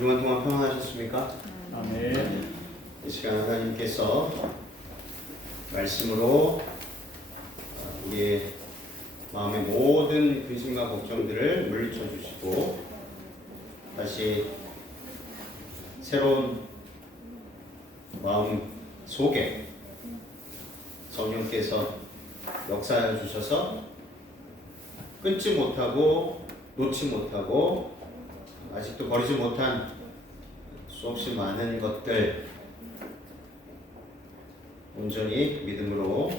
주간 동안 평안하셨습니까? 아멘. 이 시간 하나님께서 말씀으로 우리의 마음의 모든 근심과 걱정들을 물리쳐 주시고 다시 새로운 마음 속에 성령께서 역사해 주셔서 끊지 못하고 놓지 못하고 아직도 버리지 못한 수없이 많은 것들 온전히 믿음으로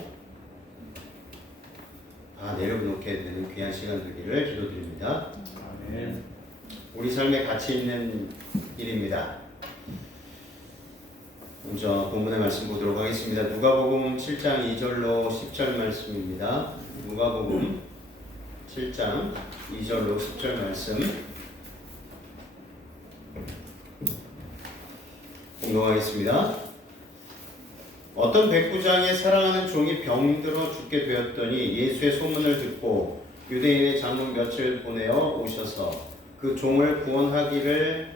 다 내려놓게 되는 귀한 시간 되기를 기도드립니다. 아멘. 우리 삶에 가치 있는 일입니다. 먼저 본문의 말씀 보도록 하겠습니다. 누가복음 7장 2절로 10절 말씀입니다. 누가복음 7장 2절로 10절 말씀 공동하겠습니다. 어떤 백부장의 사랑하는 종이 병들어 죽게 되었더니 예수의 소문을 듣고 유대인의 장군 몇을 보내어 오셔서 그 종을 구원하기를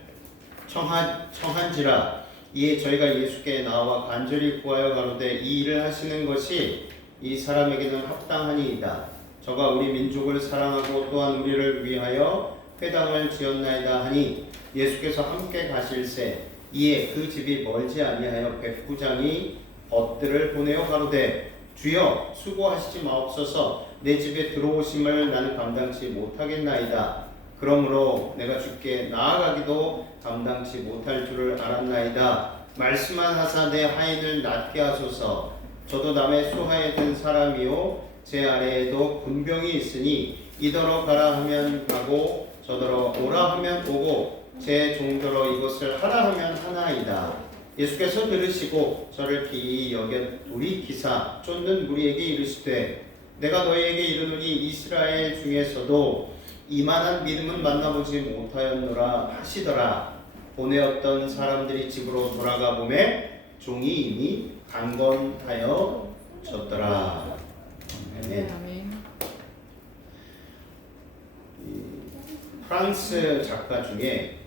청한지라. 이에 저희가 예수께 나와 간절히 구하여 가로되 이 일을 하시는 것이 이 사람에게는 합당하니이다. 저가 우리 민족을 사랑하고 또한 우리를 위하여 회당을 지었나이다 하니 예수께서 함께 가실새 이에 그 집이 멀지 아니하여 백부장이 벗들을 보내어 가로되 주여 수고하시지 마옵소서. 내 집에 들어오심을 나는 감당치 못하겠나이다. 그러므로 내가 주께 나아가기도 감당치 못할 줄을 알았나이다. 말씀만 하사 내 하인을 낫게 하소서. 저도 남의 수하에 든 사람이요 제 아래에도 군병이 있으니 이더러 가라 하면 가고 저더러 오라 하면 오고 제 종더러 이것을 하라 하면 하나이다. 예수께서 들으시고 저를 기이 여겨 돌이키사 쫓는 무리에게 이르시되 내가 너희에게 이르노니 이스라엘 중에서도 이만한 믿음은 만나보지 못하였노라 하시더라. 보내었던 사람들이 집으로 돌아가 보매 종이 이미 강건하여졌더라. 아멘. 프랑스 작가 중에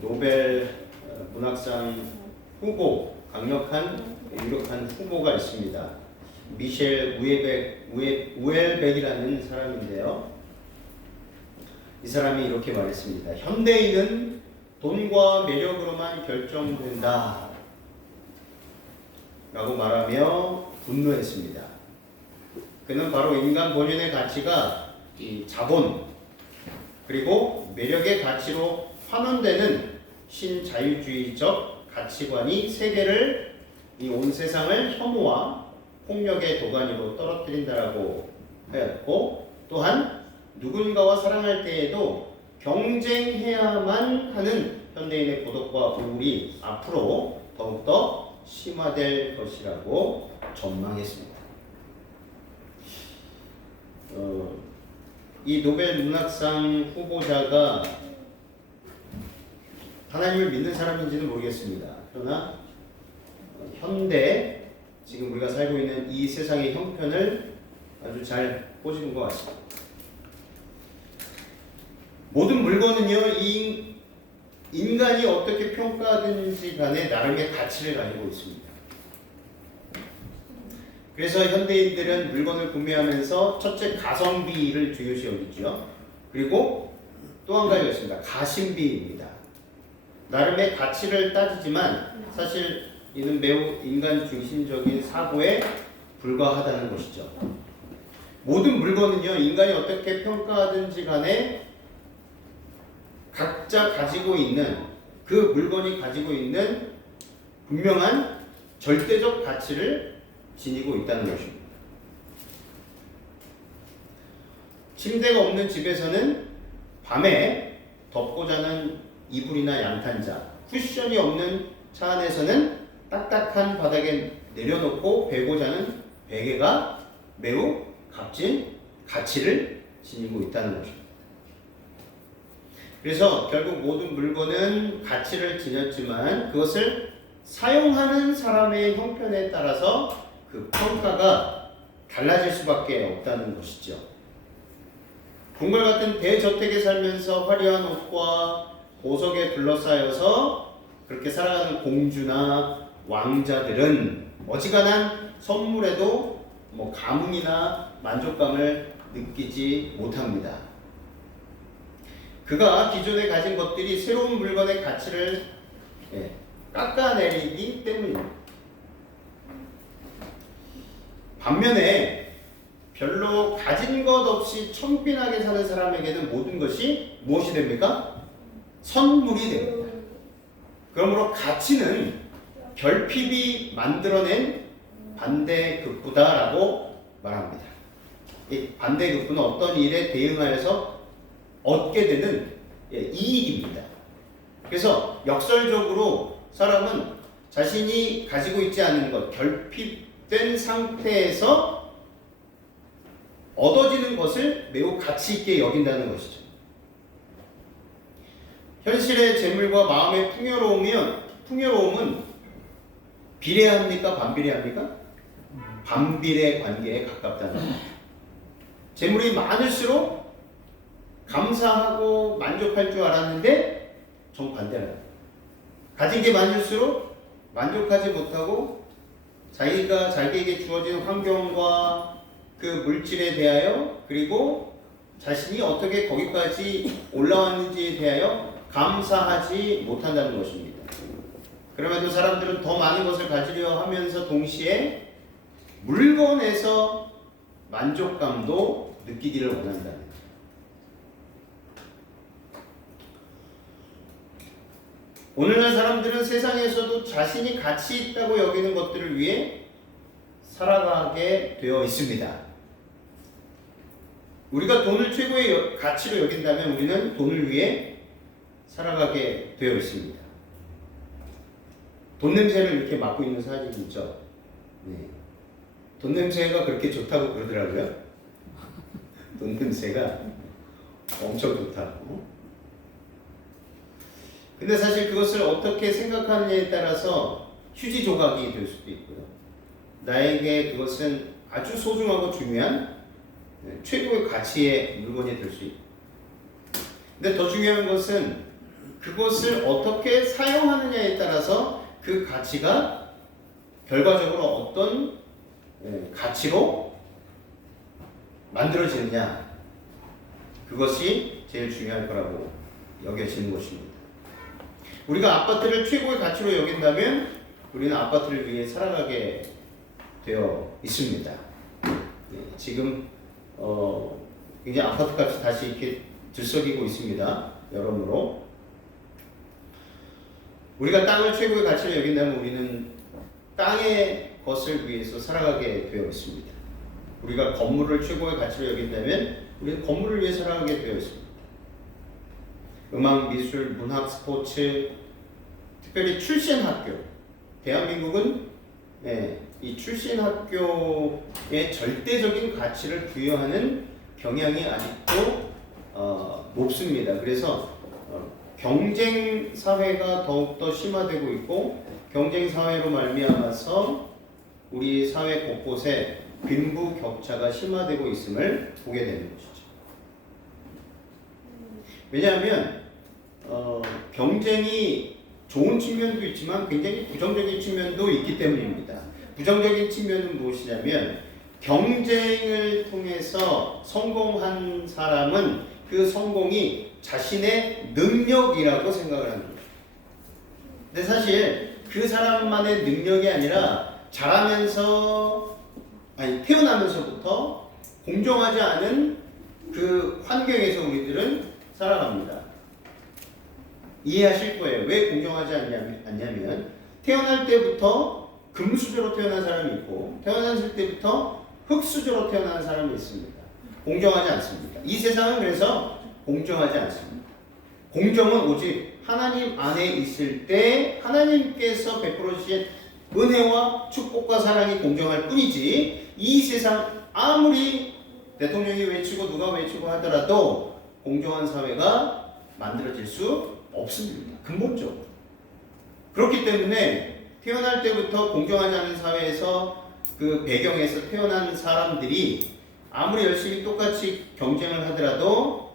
노벨 문학상 후보, 강력한 유력한 후보가 있습니다. 미셸 우엘백이라는 사람인데요. 이 사람이 이렇게 말했습니다. 현대인은 돈과 매력으로만 결정된다 라고 말하며 분노했습니다. 그는 바로 인간 본연의 가치가 이 자본 그리고 매력의 가치로 환원되는 신자유주의적 가치관이 세계를 이 온 세상을 혐오와 폭력의 도가니로 떨어뜨린다라고 하였고 또한 누군가와 사랑할 때에도 경쟁해야만 하는 현대인의 고독과 우울이 앞으로 더욱더 심화될 것이라고 전망했습니다. 이 노벨 문학상 후보자가 하나님을 믿는 사람인지는 모르겠습니다. 그러나 현대 지금 우리가 살고 있는 이 세상의 형편을 아주 잘 보시는 것 같습니다. 모든 물건은요, 이 인간이 어떻게 평가하든지 간에 나름의 가치를 가지고 있습니다. 그래서 현대인들은 물건을 구매하면서 첫째 가성비를 중요시 여기죠. 그리고 또 한 가지가 있습니다. 가심비입니다. 나름의 가치를 따지지만 사실 이는 매우 인간 중심적인 사고에 불과하다는 것이죠. 모든 물건은요, 인간이 어떻게 평가하든지 간에 각자 가지고 있는 그 물건이 가지고 있는 분명한 절대적 가치를 지니고 있다는 것입니다. 침대가 없는 집에서는 밤에 덮고 자는 이불이나 양탄자, 쿠션이 없는 차 안에서는 딱딱한 바닥에 내려놓고 베고 자는 베개가 매우 값진 가치를 지니고 있다는 것입니다. 그래서 결국 모든 물건은 가치를 지녔지만 그것을 사용하는 사람의 형편에 따라서 그 평가가 달라질 수밖에 없다는 것이죠. 궁궐 같은 대저택에 살면서 화려한 옷과 보석에 둘러싸여서 그렇게 살아가는 공주나 왕자들은 어지간한 선물에도 뭐 감흥이나 만족감을 느끼지 못합니다. 그가 기존에 가진 것들이 새로운 물건의 가치를 깎아내리기 때문입니다. 반면에 별로 가진 것 없이 청빈하게 사는 사람에게는 모든 것이 무엇이 됩니까? 선물이 됩니다. 그러므로 가치는 결핍이 만들어낸 반대급부다라고 말합니다. 이 반대급부는 어떤 일에 대응하여서 얻게 되는 이익입니다. 그래서 역설적으로 사람은 자신이 가지고 있지 않은 것, 결핍된 상태에서 얻어지는 것을 매우 가치 있게 여긴다는 것이죠. 현실의 재물과 마음의 풍요로움은 비례합니까? 반비례합니까? 반비례 관계에 가깝다는 겁니다. 재물이 많을수록 감사하고 만족할 줄 알았는데 정반대라. 가진 게 많을수록 만족하지 못하고 자기에게 주어진 환경과 그 물질에 대하여 그리고 자신이 어떻게 거기까지 올라왔는지에 대하여 감사하지 못한다는 것입니다. 그럼에도 사람들은 더 많은 것을 가지려 하면서 동시에 물건에서 만족감도 느끼기를 원한다는 거예요. 오늘날 사람들은 세상에서도 자신이 가치 있다고 여기는 것들을 위해 살아가게 되어 있습니다. 우리가 돈을 최고의 가치로 여긴다면 우리는 돈을 위해 살아가게 되어 있습니다. 돈 냄새를 이렇게 맡고 있는 사람이 있죠. 네. 돈 냄새가 그렇게 좋다고 그러더라고요. 돈 냄새가 엄청 좋다고. 근데 사실 그것을 어떻게 생각하느냐에 따라서 휴지 조각이 될 수도 있고요. 나에게 그것은 아주 소중하고 중요한 최고의 가치의 물건이 될 수 있고. 근데 더 중요한 것은 그것을 어떻게 사용하느냐에 따라서 그 가치가 결과적으로 어떤 가치로 만들어지느냐, 그것이 제일 중요할 거라고 여겨지는 것입니다. 우리가 아파트를 최고의 가치로 여긴다면 우리는 아파트를 위해 살아가게 되어 있습니다. 지금 굉장히 아파트 값이 다시 이렇게 들썩이고 있습니다. 여러모로 우리가 땅을 최고의 가치로 여긴다면 우리는 땅의 것을 위해서 살아가게 되어 있습니다. 우리가 건물을 최고의 가치로 여긴다면 우리는 건물을 위해 살아가게 되어 있습니다. 음악, 미술, 문학, 스포츠, 특별히 출신 학교. 대한민국은 이 출신 학교에 절대적인 가치를 부여하는 경향이 아직도 높습니다. 그래서 경쟁 사회가 더욱더 심화되고 있고 경쟁 사회로 말미암아서 우리 사회 곳곳에 빈부격차가 심화되고 있음을 보게 되는 것이죠. 왜냐하면 경쟁이 좋은 측면도 있지만 굉장히 부정적인 측면도 있기 때문입니다. 부정적인 측면은 무엇이냐면 경쟁을 통해서 성공한 사람은 그 성공이 자신의 능력이라고 생각을 하는 거예요. 근데 사실 그 사람만의 능력이 아니라 태어나면서부터 공정하지 않은 그 환경에서 우리들은 살아갑니다. 이해하실 거예요. 왜 공정하지 않냐면 태어날 때부터 금수저로 태어난 사람이 있고 태어났을 때부터 흙수저로 태어난 사람이 있습니다. 공정하지 않습니다. 이 세상은 그래서 공정하지 않습니다. 공정은 오직 하나님 안에 있을 때 하나님께서 베풀어 주신 은혜와 축복과 사랑이 공정할 뿐이지 이 세상 아무리 대통령이 외치고 누가 외치고 하더라도 공정한 사회가 만들어질 수 없습니다. 근본적으로. 그렇기 때문에 태어날 때부터 공정하지 않은 사회에서 그 배경에서 태어난 사람들이 아무리 열심히 똑같이 경쟁을 하더라도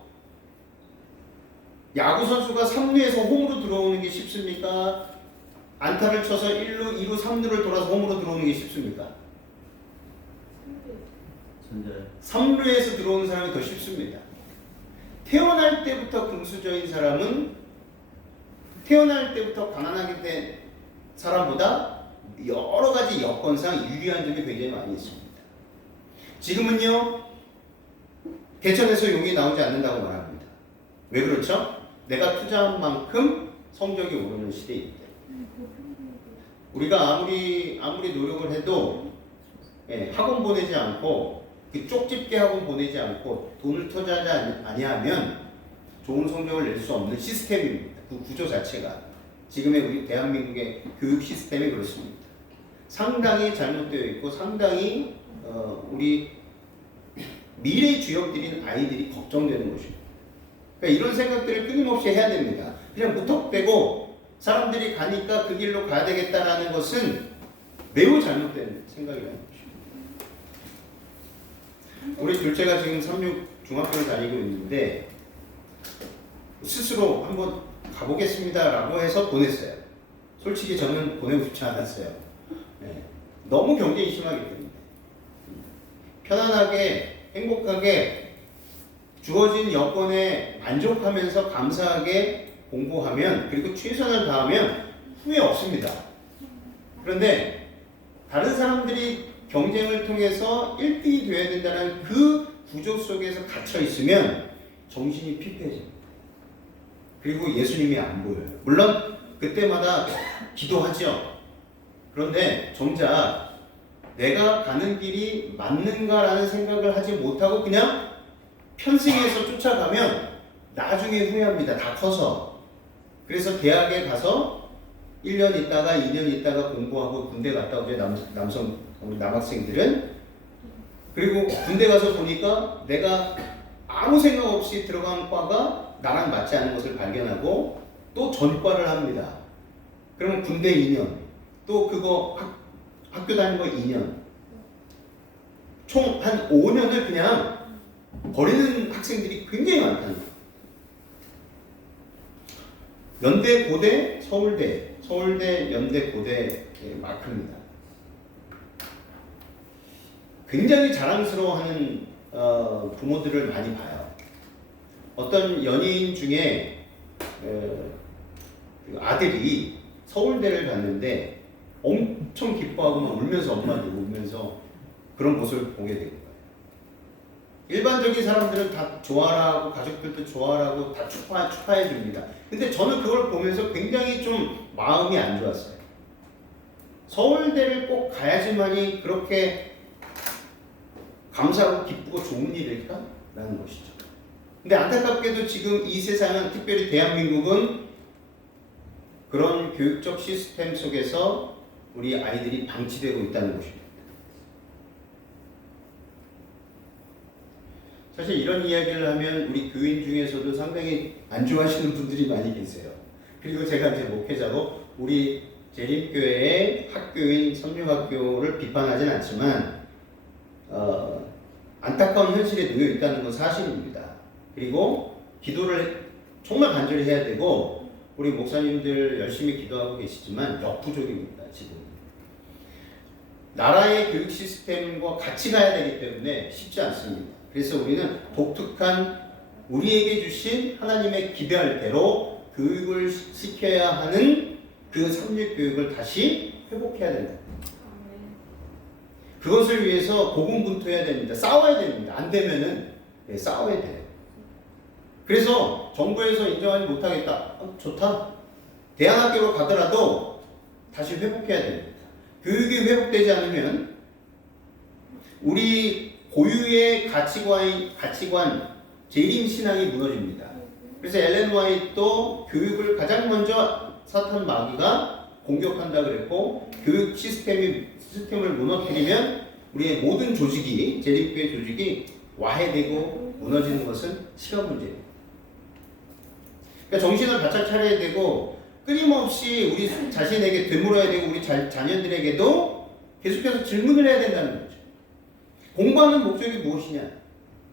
야구 선수가 3루에서 홈으로 들어오는 게 쉽습니까? 안타를 쳐서 1루, 2루, 3루를 돌아서 홈으로 들어오는 게 쉽습니까? 전자요. 3루에서 들어오는 사람이 더 쉽습니다. 태어날 때부터 금수저인 사람은 태어날 때부터 가난하게 된 사람보다 여러 가지 여건상 유리한 점이 굉장히 많이 있습니다. 지금은요, 대천에서 용이 나오지 않는다고 말합니다. 왜 그렇죠? 내가 투자한 만큼 성적이 오르는 시대입니다. 우리가 아무리 노력을 해도 학원 보내지 않고 그 쪽집게 학원 보내지 않고 돈을 투자하지 아니하면 좋은 성적을 낼 수 없는 시스템입니다. 그 구조 자체가 지금의 우리 대한민국의 교육 시스템이 그렇습니다. 상당히 잘못되어 있고 상당히 우리 미래 주역들인 아이들이 걱정되는 것입니다. 그러니까 이런 생각들을 끊임없이 해야 됩니다. 그냥 무턱대고 사람들이 가니까 그 길로 가야 되겠다라는 것은 매우 잘못된 생각이라는 것입니다. 우리 둘째가 지금 3, 6 중학교를 다니고 있는데 스스로 한번 가보겠습니다라고 해서 보냈어요. 솔직히 저는 보내고 싶지 않았어요. 너무 경쟁이 심하기 때문에 편안하게 행복하게 주어진 여건에 만족하면서 감사하게 공부하면 그리고 최선을 다하면 후회 없습니다. 그런데 다른 사람들이 경쟁을 통해서 1등이 되어야 된다는 그 구조 속에서 갇혀 있으면 정신이 피폐해집니다. 그리고 예수님이 안 보여요. 물론 그때마다 기도하죠. 그런데 정작 내가 가는 길이 맞는가라는 생각을 하지 못하고 그냥 편승해서 쫓아가면 나중에 후회합니다. 다 커서. 그래서 대학에 가서 1년 있다가 2년 있다가 공부하고 군대 갔다 오죠. 남학생들은. 그리고 군대 가서 보니까 내가 아무 생각 없이 들어간 과가 나랑 맞지 않는 것을 발견하고 또 전과를 합니다. 그러면 군대 2년, 또 그거 학교 다니는 거 2년, 총 한 5년을 그냥 버리는 학생들이 굉장히 많다는 거예요. 연대, 고대, 서울대, 연대, 고대의 마크입니다. 굉장히 자랑스러워하는 부모들을 많이 봐요. 어떤 연예인 중에 아들이 서울대를 갔는데 엄청 기뻐하고 막 울면서 엄마한테 울면서 그런 모습을 보게 된 거예요. 일반적인 사람들은 다 좋아라고 가족들도 좋아라고 다 축하해 줍니다. 근데 저는 그걸 보면서 굉장히 좀 마음이 안 좋았어요. 서울대를 꼭 가야지만이 그렇게 감사하고 기쁘고 좋은 일일까? 라는 것이죠. 근데 안타깝게도 지금 이 세상은, 특별히 대한민국은 그런 교육적 시스템 속에서 우리 아이들이 방치되고 있다는 것입니다. 사실 이런 이야기를 하면 우리 교인 중에서도 상당히 안 좋아하시는 분들이 많이 계세요. 그리고 제가 이제 목회자로 우리 재림교회의 학교인 섬유학교를 비판하진 않지만 안타까운 현실에 놓여 있다는 건 사실입니다. 그리고 기도를 정말 간절히 해야 되고 우리 목사님들 열심히 기도하고 계시지만 역부족입니다. 지금 나라의 교육 시스템과 같이 가야 되기 때문에 쉽지 않습니다. 그래서 우리는 독특한 우리에게 주신 하나님의 기별대로 교육을 시켜야 하는 그 삼육교육을 다시 회복해야 된다. 그것을 위해서 고군분투해야 됩니다. 싸워야 됩니다. 안 되면은 싸워야 돼요. 그래서 정부에서 인정하지 못하겠다. 좋다. 대안학교로 가더라도 다시 회복해야 됩니다. 교육이 회복되지 않으면 우리 고유의 가치관, 재림 신앙이 무너집니다. 그래서 엘렌 화이트도 교육을 가장 먼저 사탄 마귀가 공격한다 그랬고, 교육 시스템을 무너뜨리면 우리의 모든 조직이, 재림교회 조직이 와해되고 무너지는 것은 시간 문제입니다. 그러니까 정신을 바짝 차려야 되고 끊임없이 우리 자신에게 되물어야 되고 우리 자녀들에게도 계속해서 질문을 해야 된다는 거죠. 공부하는 목적이 무엇이냐?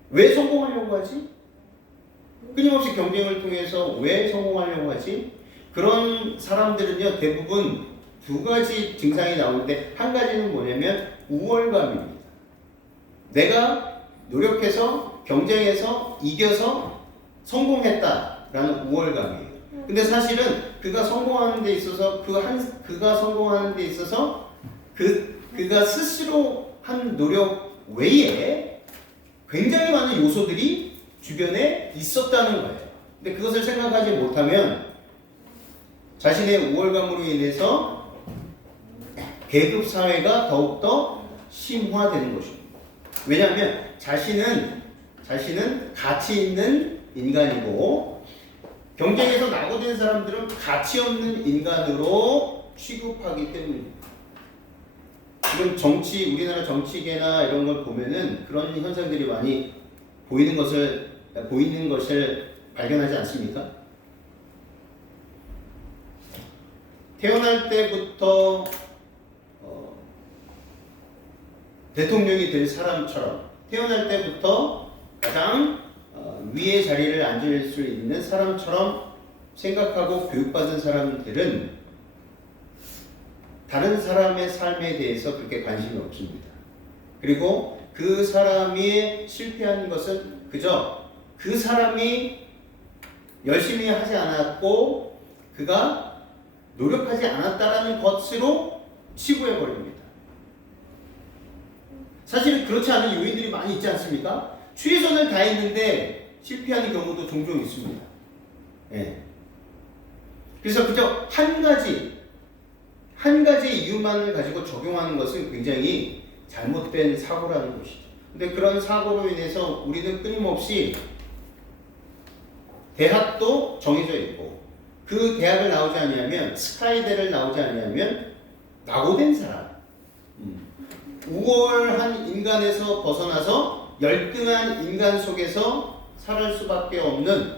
왜 성공하려고 하지? 끊임없이 경쟁을 통해서 왜 성공하려고 하지? 그런 사람들은요, 대부분 두 가지 증상이 나오는데, 한 가지는 뭐냐면 우월감입니다. 내가 노력해서 경쟁해서 이겨서 성공했다라는 우월감이에요. 근데 사실은 그가 성공하는 데 있어서 그가 성공하는 데 있어서 그가 스스로 한 노력 외에 굉장히 많은 요소들이 주변에 있었다는 거예요. 근데 그것을 생각하지 못하면 자신의 우월감으로 인해서 계급 사회가 더욱더 심화되는 것입니다. 왜냐하면 자신은 가치 있는 인간이고 경쟁에서 낙오된 사람들은 가치 없는 인간으로 취급하기 때문입니다. 지금 우리나라 정치계나 이런 걸 보면은 그런 현상들이 많이 보이는 것을 발견하지 않습니까? 태어날 때부터 대통령이 될 사람처럼 태어날 때부터 가장 위의 자리를 앉을 수 있는 사람처럼 생각하고 교육받은 사람들은 다른 사람의 삶에 대해서 그렇게 관심이 없습니다. 그리고 그 사람이 실패한 것은 그저 그 사람이 열심히 하지 않았고 그가 노력하지 않았다라는 것으로 치부해버립니다. 사실은 그렇지 않은 요인들이 많이 있지 않습니까? 최선을 다했는데 실패하는 경우도 종종 있습니다. 네. 그래서 그저 한 가지 이유만을 가지고 적용하는 것은 굉장히 잘못된 사고라는 것이죠. 근데 그런 사고로 인해서 우리는 끊임없이 대학도 정해져 있고 그 대학을 나오지 않으면 스카이대를 나오지 않으면 낙오된 사람, 우월한 인간에서 벗어나서 열등한 인간 속에서 살 수밖에 없는,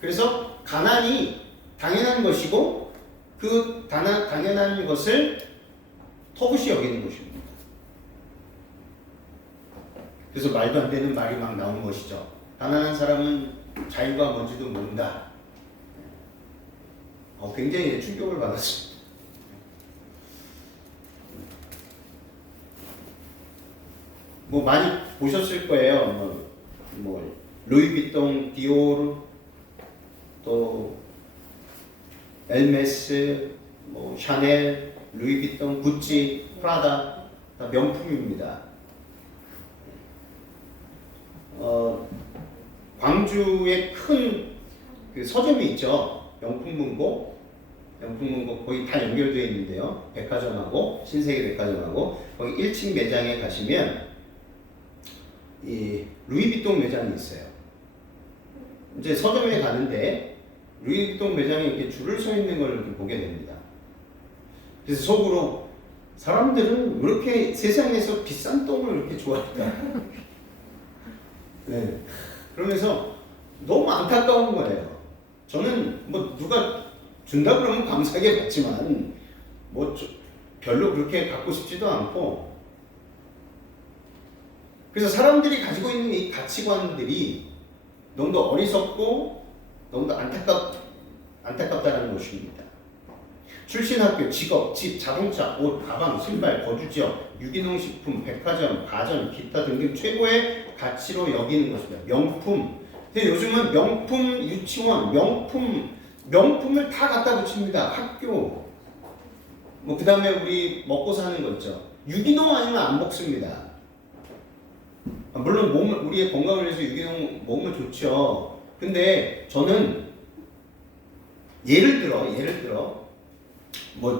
그래서 가난이 당연한 것이고 그 당연한 것을 터부시 여기는 것입니다. 그래서 말도 안 되는 말이 막 나오는 것이죠. 가난한 사람은 자유가 뭔지도 모른다. 굉장히 충격을 받았습니다. 뭐 많이 보셨을 거예요. 루이비통, 디오르, 또 엘메스, 샤넬, 루이비통, 구찌, 프라다 다 명품입니다. 광주에 큰 그 서점이 있죠. 명품문고 거의 다 연결되어 있는데요. 백화점하고 신세계백화점하고 거기 1층 매장에 가시면 이 루이비통 매장이 있어요. 이제 서점에 가는데 루이비통 매장에 이렇게 줄을 서 있는 걸 이렇게 보게 됩니다. 그래서 속으로 사람들은 왜 이렇게 세상에서 비싼 똥을 이렇게 좋아할까? 네. 그러면서 너무 안타까운 거예요. 저는 누가 준다 그러면 감사하게 받지만 별로 그렇게 갖고 싶지도 않고, 그래서 사람들이 가지고 있는 이 가치관들이 너무도 어리석고 너무도 안타깝다는 것입니다. 출신 학교, 직업, 집, 자동차, 옷, 가방, 신발, 거주 지역, 유기농 식품, 백화점, 가전, 기타 등등 최고의 가치로 여기는 것입니다. 명품. 근데 요즘은 명품 유치원, 명품을 다 갖다 붙입니다. 학교. 그 다음에 우리 먹고 사는 거 있죠. 유기농 아니면 안 먹습니다. 물론 우리의 건강을 위해서 유기농 먹으면 좋죠. 근데 저는 예를 들어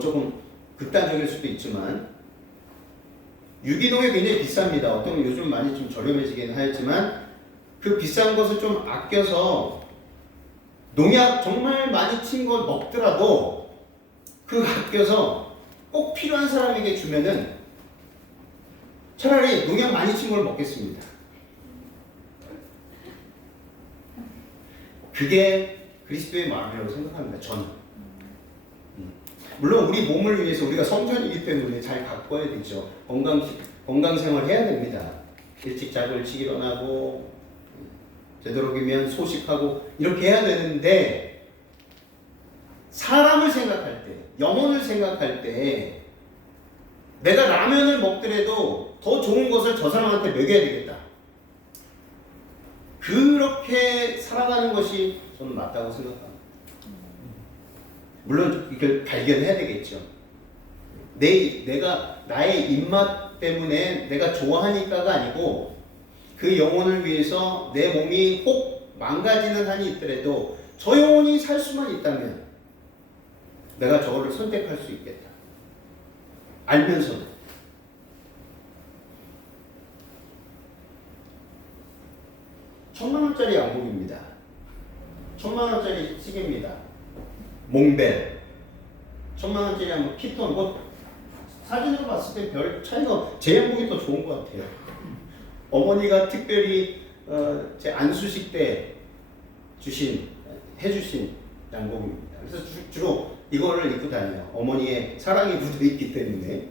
조금 극단적일 수도 있지만 유기농이 굉장히 비쌉니다. 어떤 요즘 많이 좀 저렴해지긴 하였지만 그 비싼 것을 좀 아껴서 농약 정말 많이 친 걸 먹더라도 그 아껴서 꼭 필요한 사람에게 주면은 차라리 농약 많이 친 걸 먹겠습니다. 그게 그리스도의 마음이라고 생각합니다. 저는. 물론 우리 몸을 위해서 우리가 성전이기 때문에 잘 가꿔야 되죠. 건강 생활 해야 됩니다. 일찍 잠을 일찍 일어나고 되도록이면 소식하고 이렇게 해야 되는데 사람을 생각할 때, 영혼을 생각할 때 내가 라면을 먹더라도 더 좋은 것을 저 사람한테 먹여야 되겠다. 그렇게 살아가는 것이 저는 맞다고 생각합니다. 물론 이걸 발견해야 되겠죠. 내가 나의 입맛 때문에 내가 좋아하니까가 아니고 그 영혼을 위해서 내 몸이 혹 망가지는 한이 있더라도 저 영혼이 살 수만 있다면 내가 저거를 선택할 수 있겠다. 알면서도. 천만원짜리 양복입니다. 천만원짜리 시계입니다. 몽벨. 천만원짜리 양복 피톤. 뭐 사진으로 봤을 때 별 차이가 제 양복이 더 좋은 것 같아요. 어머니가 특별히 제 안수식 때 해주신 양복입니다. 그래서 주로 이거를 입고 다녀요. 어머니의 사랑이 묻어있기 때문에.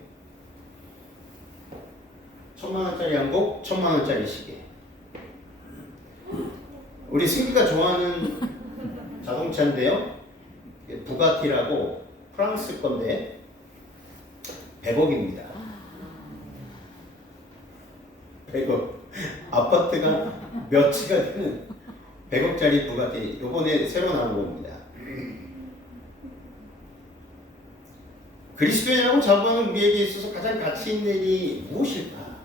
1000만원짜리 양복, 1000만원짜리 시계. 우리 승기가 좋아하는 자동차인데요. 부가티라고 프랑스 건데 100억입니다. 100억. 아파트가 몇 채가 되는 100억짜리 부가티. 요번에 새로 나온 겁니다. 그리스도인이라고 자부하는 우리에게 있어서 가장 가치 있는 일이 무엇일까?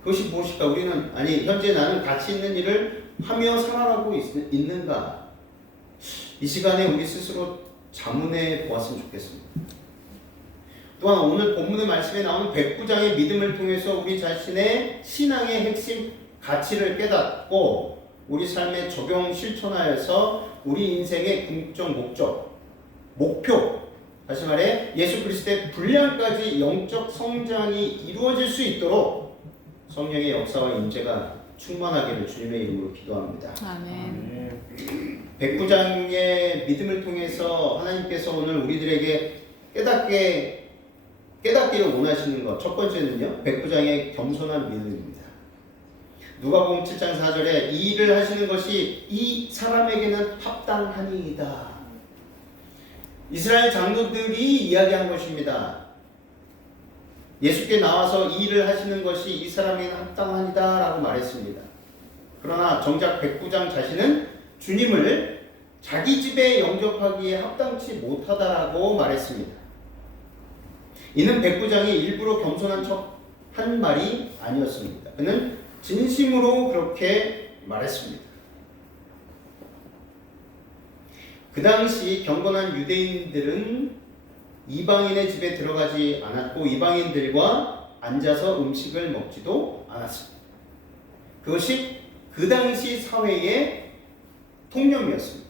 그것이 무엇일까? 우리는 현재 나는 가치 있는 일을 하며 살아가고 있는가? 이 시간에 우리 스스로 자문해 보았으면 좋겠습니다. 또한 오늘 본문의 말씀에 나오는 백부장의 믿음을 통해서 우리 자신의 신앙의 핵심 가치를 깨닫고 우리 삶에 적용 실천하여서 우리 인생의 궁극적 목표, 다시 말해 예수 그리스도의 분량까지 영적 성장이 이루어질 수 있도록 성령의 역사와 임재가 충만하기를 주님의 이름으로 기도합니다. 아멘. 백부장의 믿음을 통해서 하나님께서 오늘 우리들에게 깨닫기를 원하시는 것. 첫 번째는요, 백부장의 겸손한 믿음입니다. 누가복음 7장 4절에 이 일을 하시는 것이 이 사람에게는 합당하니이다. 이스라엘 장로들이 이야기한 것입니다. 예수께 나와서 이 일을 하시는 것이 이 사람에게는 합당하니이다 라고 말했습니다. 그러나 정작 백부장 자신은 주님을 자기 집에 영접하기에 합당치 못하다라고 말했습니다. 이는 백부장이 일부러 겸손한 척 한 말이 아니었습니다. 그는 진심으로 그렇게 말했습니다. 그 당시 경건한 유대인들은 이방인의 집에 들어가지 않았고 이방인들과 앉아서 음식을 먹지도 않았습니다. 그것이 그 당시 사회의 통념이었습니다.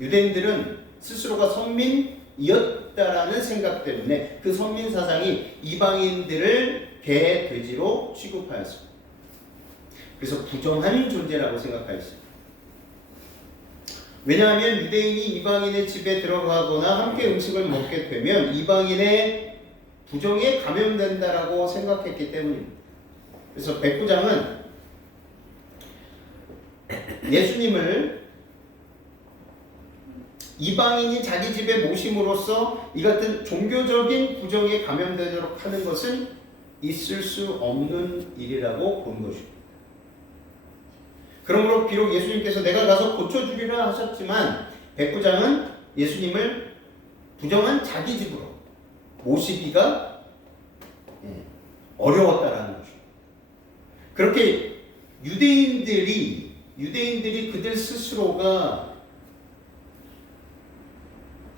유대인들은 스스로가 선민이었다라는 생각 때문에 그 선민 사상이 이방인들을 개, 돼지로 취급하였습니다. 그래서 부정한 존재라고 생각하였습니다. 왜냐하면 유대인이 이방인의 집에 들어가거나 함께 음식을 먹게 되면 이방인의 부정에 감염된다라고 생각했기 때문입니다. 그래서 백부장은 예수님을 이방인이 자기 집에 모심으로써 이 같은 종교적인 부정에 감염되도록 하는 것은 있을 수 없는 일이라고 본 것입니다. 그러므로 비록 예수님께서 내가 가서 고쳐주리라 하셨지만 백부장은 예수님을 부정한 자기 집으로 모시기가 어려웠다라는 것입니다. 그렇게 유대인들이 그들 스스로가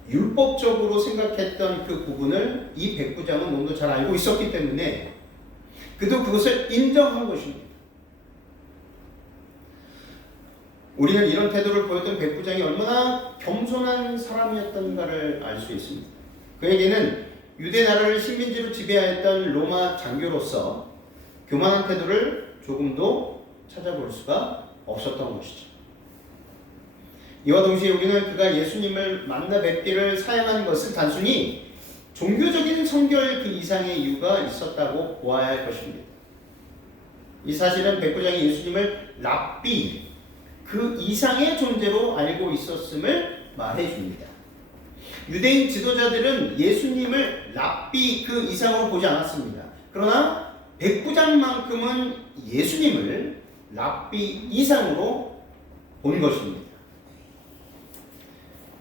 율법적으로 생각했던 그 부분을 이 백부장은 너무도 잘 알고 있었기 때문에 그도 그것을 인정한 것입니다. 우리는 이런 태도를 보였던 백부장이 얼마나 겸손한 사람이었던가를 알 수 있습니다. 그에게는 유대 나라를 식민지로 지배하였던 로마 장교로서 교만한 태도를 조금도 찾아볼 수가 없었던 것이죠. 이와 동시에 우리는 그가 예수님을 만나 뵙기를 사양한 것을 단순히 종교적인 성결 그 이상의 이유가 있었다고 보아야 할 것입니다. 이 사실은 백부장이 예수님을 랍비 그 이상의 존재로 알고 있었음을 말해줍니다. 유대인 지도자들은 예수님을 랍비 그 이상으로 보지 않았습니다. 그러나 백부장만큼은 예수님을 랍비 이상으로 본 것입니다.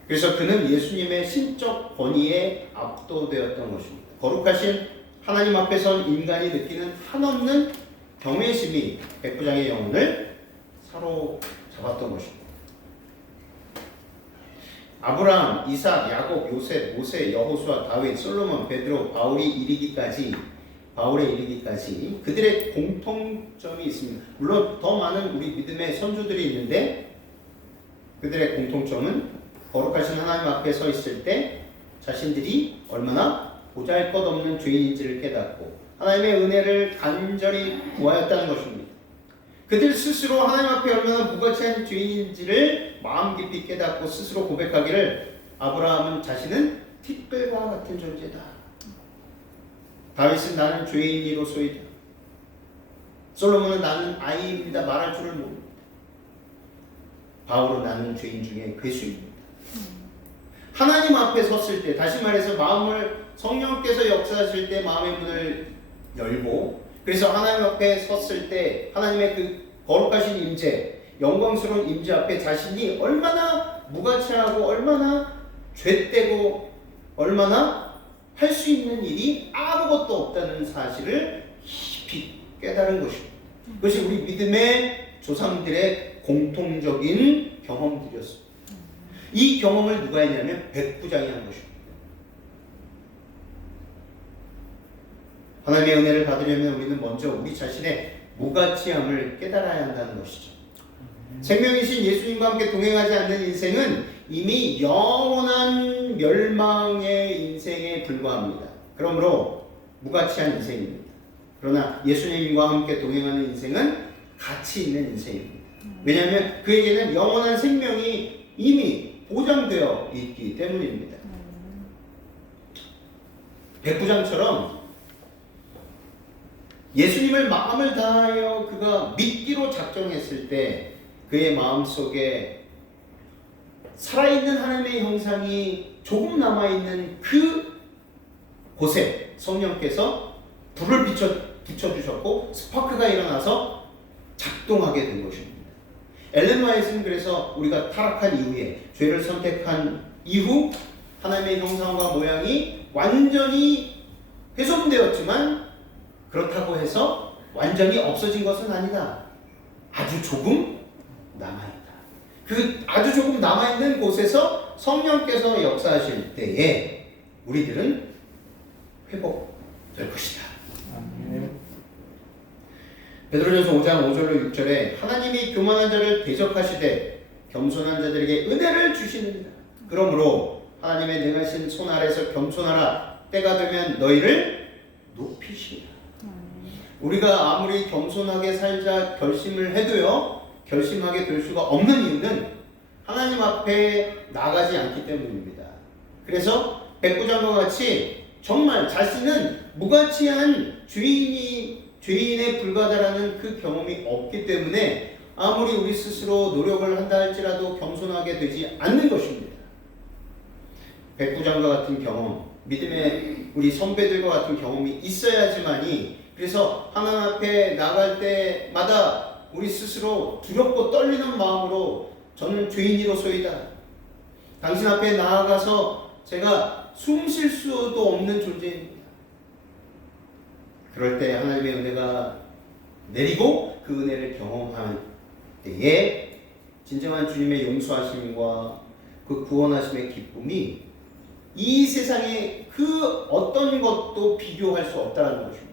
그래서 그는 예수님의 신적 권위에 압도되었던 것입니다. 거룩하신 하나님 앞에 선 인간이 느끼는 한없는 경외심이 백부장의 영혼을 사로잡았던 것입니다. 아브라함, 이삭, 야곱, 요셉, 모세, 여호수아, 다윗, 솔로몬, 베드로, 바울에 이르기까지 그들의 공통점이 있습니다. 물론 더 많은 우리 믿음의 선조들이 있는데 그들의 공통점은 거룩하신 하나님 앞에 서 있을 때 자신들이 얼마나 보잘것없는 죄인인지를 깨닫고 하나님의 은혜를 간절히 구하였다는 것입니다. 그들 스스로 하나님 앞에 얼마나 무가치한 죄인인지를 마음 깊이 깨닫고 스스로 고백하기를 아브라함은 자신은 티끌과 같은 존재다. 다윗은 나는 죄인이로소이다. 솔로몬은 나는 아이입니다. 말할 줄을 모릅니다. 바울은 나는 죄인 중에 괴수입니다. 하나님 앞에 섰을 때, 다시 말해서 마음을 성령께서 역사하실 때 마음의 문을 열고, 그래서 하나님 앞에 섰을 때 하나님의 그 거룩하신 임재, 영광스러운 임재 앞에 자신이 얼마나 무가치하고 얼마나 죄되고 얼마나 할 수 있는 일이 아무것도 없다는 사실을 깊이 깨달은 것입니다. 그것이 우리 믿음의 조상들의 공통적인 경험들이었습니다. 이 경험을 누가 했냐면 백부장이 한 것입니다. 하나님의 은혜를 받으려면 우리는 먼저 우리 자신의 무가치함을 깨달아야 한다는 것이죠. 생명이신 예수님과 함께 동행하지 않는 인생은 이미 영원한 멸망의 인생에 불과합니다. 그러므로 무가치한 인생입니다. 그러나 예수님과 함께 동행하는 인생은 가치 있는 인생입니다. 왜냐하면 그에게는 영원한 생명이 이미 보장되어 있기 때문입니다. 백부장처럼 예수님을 마음을 다하여 그가 믿기로 작정했을 때 그의 마음속에 살아있는 하나님의 형상이 조금 남아있는 그 곳에 성령께서 불을 붙여주셨고 스파크가 일어나서 작동하게 된 것입니다. 엘렌 화이트는 그래서 우리가 타락한 이후에 죄를 선택한 이후 하나님의 형상과 모양이 완전히 훼손되었지만 그렇다고 해서 완전히 없어진 것은 아니다. 아주 조금 남아있다. 그 아주 조금 남아있는 곳에서 성령께서 역사하실 때에 우리들은 회복될 것이다. 베드로전서 5장 5절로 6절에 하나님이 교만한 자를 대적하시되 겸손한 자들에게 은혜를 주시느니라. 그러므로 하나님의 능하신 손 아래서 겸손하라. 때가 되면 너희를 높이시리라. 우리가 아무리 겸손하게 살자 결심을 해도요, 결심하게 될 수가 없는 이유는 하나님 앞에 나가지 않기 때문입니다. 그래서 백부장과 같이 정말 자신은 무가치한 죄인에 불과하다라는 그 경험이 없기 때문에 아무리 우리 스스로 노력을 한다 할지라도 겸손하게 되지 않는 것입니다. 백부장과 같은 경험, 믿음의 우리 선배들과 같은 경험이 있어야지만이, 그래서 하나님 앞에 나갈 때마다 우리 스스로 두렵고 떨리는 마음으로 저는 죄인이로소이다. 당신 앞에 나아가서 제가 숨 쉴 수도 없는 존재입니다. 그럴 때 하나님의 은혜가 내리고 그 은혜를 경험할 때에 진정한 주님의 용서하심과 그 구원하심의 기쁨이 이 세상에 그 어떤 것도 비교할 수 없다는 것입니다.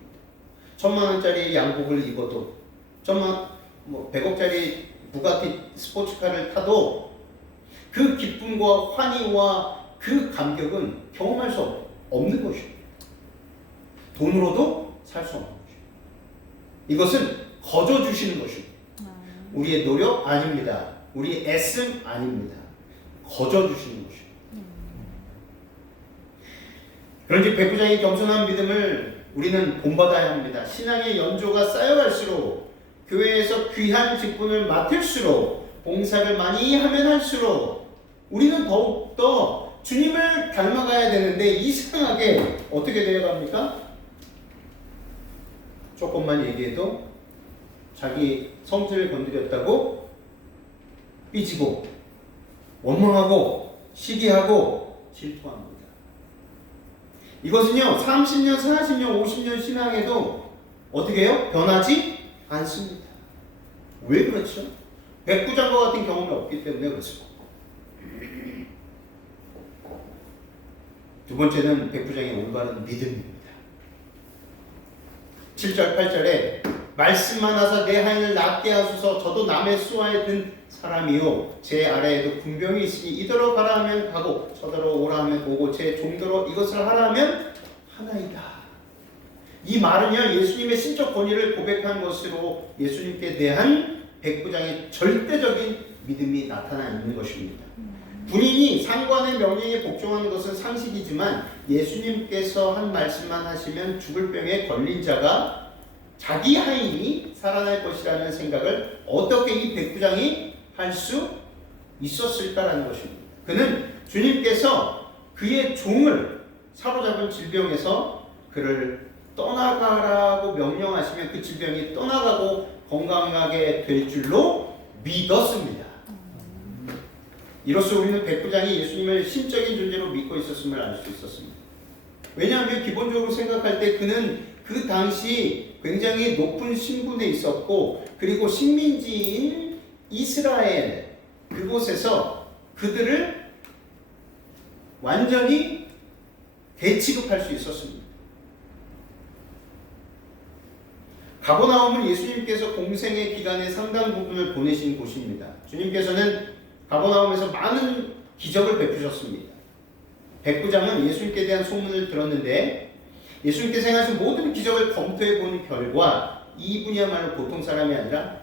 10,000,000원짜리 양복을 입어도 100억짜리 부가티 스포츠카를 타도 그 기쁨과 환희와 그 감격은 경험할 수 없는 것입니다. 돈으로도 살 수 없는 것입니다. 이것은 거저 주시는 것입니다. 우리의 노력 아닙니다. 우리의 애씀 아닙니다. 거저 주시는 것입니다. 그런지 백부장의 겸손한 믿음을 우리는 본받아야 합니다. 신앙의 연조가 쌓여갈수록 교회에서 귀한 직분을 맡을수록 봉사를 많이 하면 할수록 우리는 더욱더 주님을 닮아가야 되는데 이상하게 어떻게 되어갑니까? 조금만 얘기해도 자기 성질을 건드렸다고 삐지고 원망하고 시기하고 질투합니다. 이것은요 30년, 40년, 50년 신앙에도 어떻게 해요? 변하지 않습니다. 왜 그렇죠? 백부장과 같은 경험이 없기 때문에 그렇습니다. 두 번째는 백부장의 올바른 믿음입니다. 7절, 8절에 말씀만 하사 내 하인을 낫게 하소서 저도 남의 수하에 든 사람이요 제 아래에도 군병이 있으니 이더러 가라 하면 가고 저더러 오라 하면 오고 제 종더러 이것을 하라 하면 하나이다. 이 말은요 예수님의 신적 권위를 고백한 것으로 예수님께 대한 백부장의 절대적인 믿음이 나타나 있는 것입니다. 군인이 상관의 명령에 복종하는 것은 상식이지만 예수님께서 한 말씀만 하시면 죽을 병에 걸린 자가 자기 하인이 살아날 것이라는 생각을 어떻게 이 백부장이 할 수 있었을까라는 것입니다. 그는 주님께서 그의 종을 사로잡은 질병에서 그를 떠나가라고 명령하시면 그 질병이 떠나가고 건강하게 될 줄로 믿었습니다. 이로써 우리는 백부장이 예수님을 신적인 존재로 믿고 있었음을 알 수 있었습니다. 왜냐하면 기본적으로 생각할 때 그는 그 당시 굉장히 높은 신분에 있었고 그리고 식민지인 이스라엘 그곳에서 그들을 완전히 대취급할 수 있었습니다. 가버나움은 예수님께서 공생의 기간의 상당 부분을 보내신 곳입니다. 주님께서는 가버나움에서 많은 기적을 베푸셨습니다. 백부장은 예수님께 대한 소문을 들었는데 예수님께서 행하신 모든 기적을 검토해 본 결과 이분이야말로 보통 사람이 아니라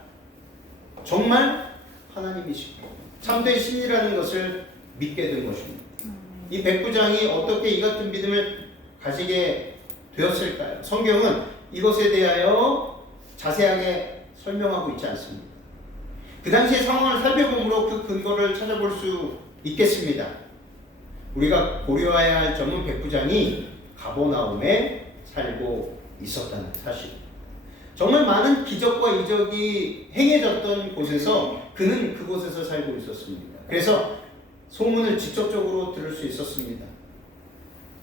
정말 하나님이시고 참된 신이라는 것을 믿게 된 것입니다. 이 백부장이 어떻게 이 같은 믿음을 가지게 되었을까요? 성경은 이것에 대하여 자세하게 설명하고 있지 않습니다. 그 당시의 상황을 살펴보므로 그 근거를 찾아볼 수 있겠습니다. 우리가 고려해야 할 점은 백부장이 가버나움에 살고 있었다는 사실. 정말 많은 기적과 이적이 행해졌던 곳에서 그는 그곳에서 살고 있었습니다. 그래서 소문을 직접적으로 들을 수 있었습니다.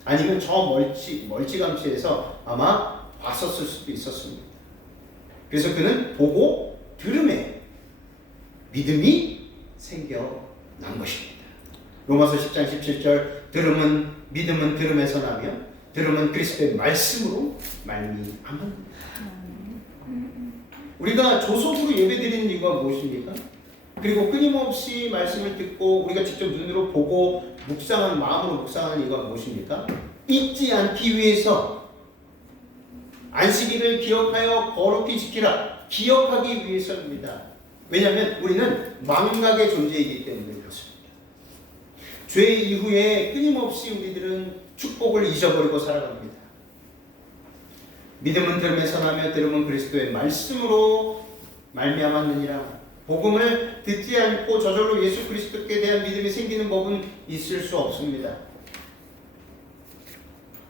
아니면 저 멀찌감치해서 아마 봤었을 수도 있었습니다. 그래서 그는 보고 들음에 믿음이 생겨난 것입니다. 로마서 10장 17절 들음은 믿음은 들음에서 나며 들음은 그리스도의 말씀으로 말미암았느니라. 우리가 조속으로 예배드리는 이유가 무엇입니까? 그리고 끊임없이 말씀을 듣고 우리가 직접 눈으로 보고 묵상하는 마음으로 묵상하는 이유가 무엇입니까? 잊지 않기 위해서 안식일을 기억하여 거룩히 지키라 기억하기 위해서입니다. 왜냐하면 우리는 망각의 존재이기 때문에 그렇습니다. 죄 이후에 끊임없이 우리들은 축복을 잊어버리고 살아갑니다. 믿음은 들음에서 나며 들음은 그리스도의 말씀으로 말미암았느니라. 복음을 듣지 않고 저절로 예수 그리스도께 대한 믿음이 생기는 법은 있을 수 없습니다.